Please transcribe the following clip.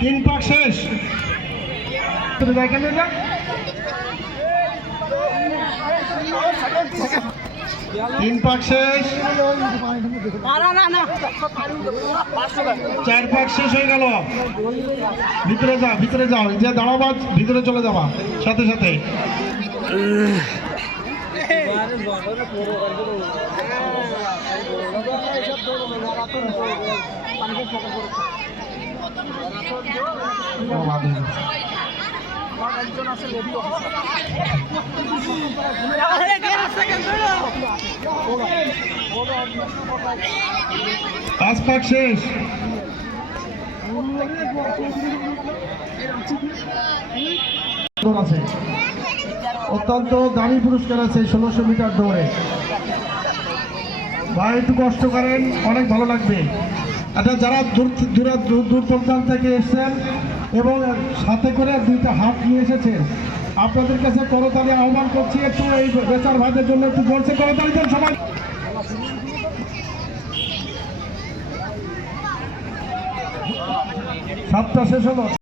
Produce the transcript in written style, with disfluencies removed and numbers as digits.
তিন পাক শেষ। তিন পাক শেষ, চার পাক শেষ হয়ে গেল। ভিতরে যাও, ভিতরে যাও, যে দাঁড়াবাজ ভিতরে চলে যাবা সাথে সাথে। পাঁচ পাক শেষ। আছে অত্যন্ত দামি পুরস্কার আছে 1600 মিটার দৌড়ে। ভাই একটু কষ্ট করেন, অনেক ভালো লাগবে। আচ্ছা, যারা দূর প্রান্ত থেকে এসেছেন এবং সাথে করে দুইটা হাত নিয়ে এসেছেন, আপনাদের কাছে করতালি আহ্বান করছি, একটু এই বেচার ভাইদের জন্য একটু বলছে করতালি দেন সবাই। সাতটা শেষ হলো।